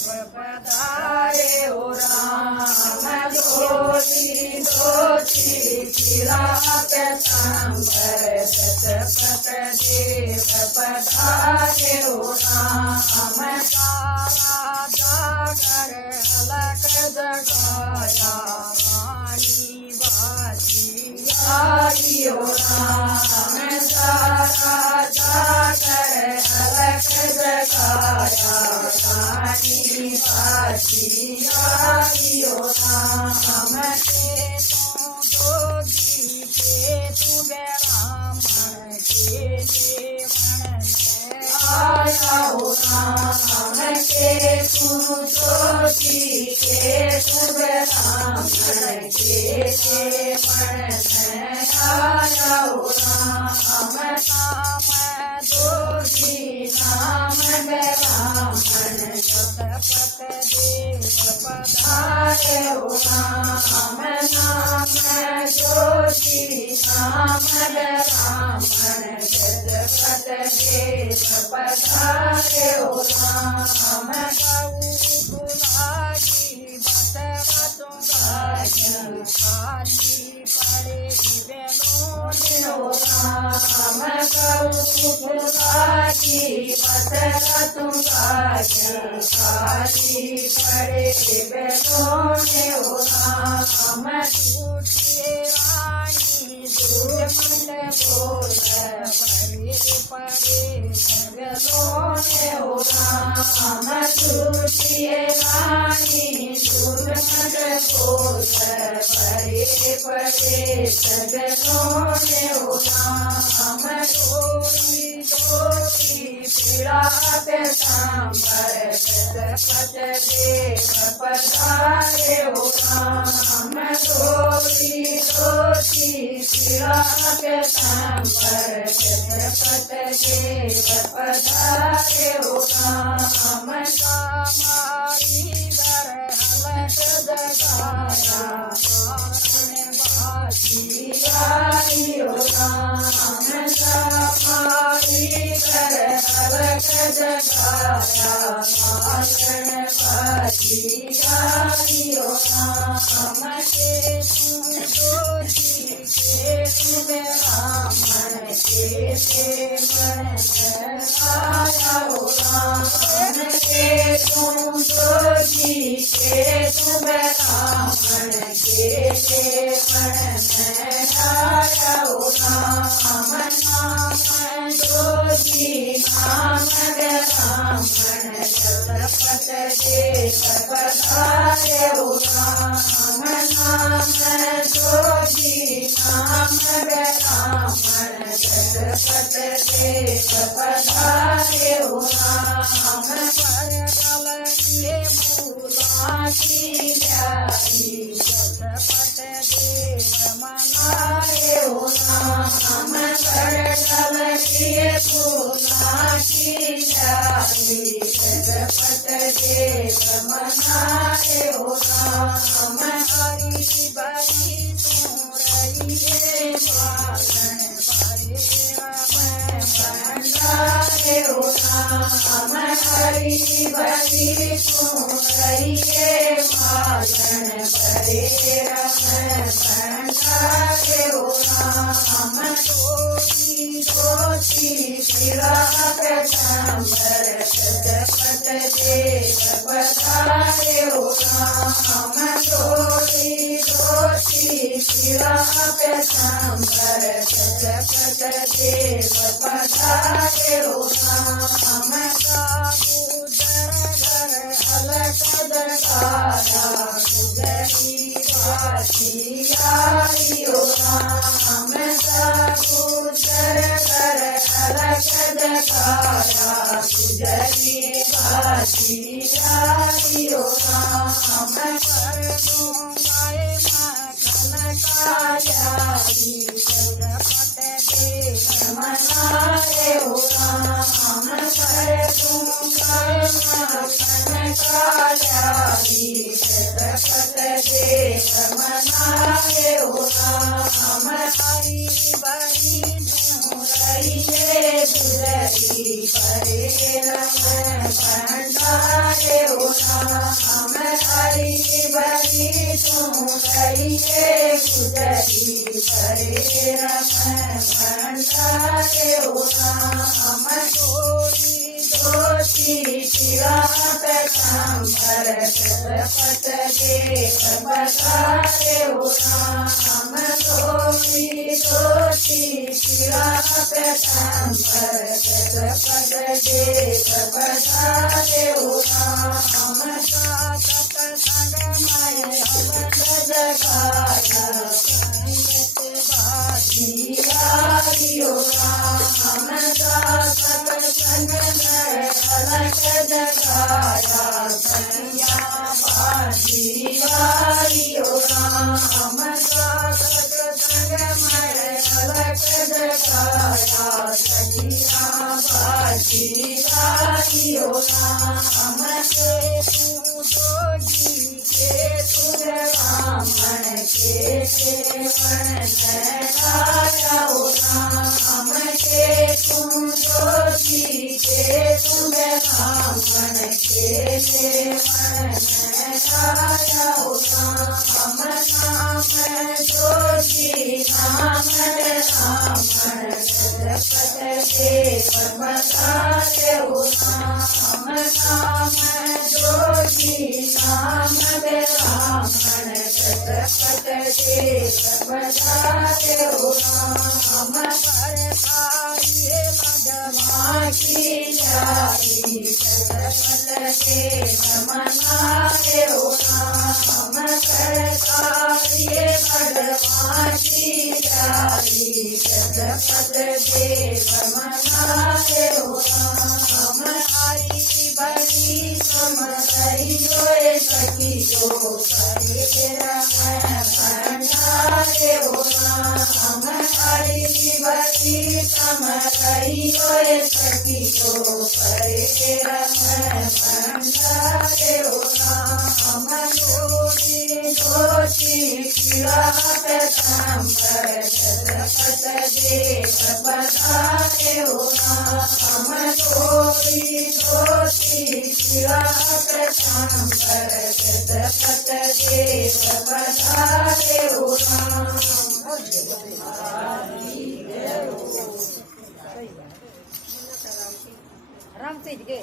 पधारे हो राम धोती धोती चिराग सांबर शतपथ देव पधारे हो राम तारा जागर अलग जगाया रानी बाजी आई हो राम तारा जागर अलग जगाया रानी बाजी आई हो राम के जोगी के तू ब्राह्मण के जीवन में आया हो राम के तू जोगी के तू ब्राह्मण के जीवन में आया हो राम नाम जोगी नाम ब्राह्मण शतपथ देव पधारे हो राम नाम जोगी नाम ब्राह्मण शतपथ देव पधारे हो राम गौ गुलागी बतवा तुंगागी खाली पड़े बेलोने हो राम गौ गुलागी बतवा तुंगागी खाली पड़े बेलोने हो राम झूठे रानी दुर्मंड बोल पड़े सगलोने हो राम झूठे रानी दुर्मंड बोल पड़े सगलोने हो राम डोली डोली पीड़ा पे सांबर शतपथ देव पधारे हो राम डोली डोली पीड़ा पे सांबर शतपथ देव पधारे हो राम कामारी दर हलक जगाया कारण बाजी आई हो राम कामारी दर हलक जगाया कारण बाजी आई हो राम के जोगी के ब्राह्मण के मन आया हो राम के जोगी के ब्राह्मण के मन आया हो राम नाम जोगी नाम ब्राह्मण शतपथ देव पधारे हो राम नाम जोगी नाम ब्राह्मण शतपथ देव पधारे हो राम परगल के मूला की जाई शतपथ देव मनाए हो राम परगल के मूला की जाई शतपथ देव मनाए हो राम हरि बलि तू रहिए पालन परे भंडारे हो राम हरि बलि तू रहिए पालन परे भंडारे हो राम डोली डोली पीड़ा पे सांबर शतपथ देव पधारे हो राम डोली डोली पीड़ा पे सांबर शतपथ देव पधारे हो राम गुजर घर अलग दरगारा गुजरी बाजी आई हो राम गुजर घर अलग दरगारा गुजरी बाजी आई हो राम कर दूंगाए मखन कायारी शतपथ देव मनाए हो राम कर दूंगाए मखन कायारी शतपथ देव मनाए हो राम हरि बलि तू रहिए दुलरी परे भंडारे हो कहिए गुजरी परे रमन भंडारे हो राम कोई दोषी चिराग सांबर पत देव बतारे हो राम कोई दोषी चिराग सांबर पत देव बतारे हो राम सात संगमय अवध जगाया जीवायो राम सात संगमय अलग जगाया सैया जीवायो राम सात संगमय अलग जगाया सैया जीवायो राम के जोगी के तुझ रामण के सेवन लाया हो राम के तुम जोगी के तुम रामण के सेवन लाया हो राम नाम जोगी नाम रामण पद देव बतारे हो राम नाम जोगी नाम रामण पद देव बतारे हो राम पर खाइए मधमा की जाई पद देव मनारे हो राम पर खाइए मधमा की जाई पद देव मनारे हो राम आई बड़ी समझियो सखियो परे रमन भंडारे हो राम आई बड़ी समझियो सखियो परे रमन भंडारे हो राम जोगी दोषी चिराग सांबर पत देव बतारे हो राम जोगी दोषी चिराग सांबर पत देव बतारे हो राम राम तेज के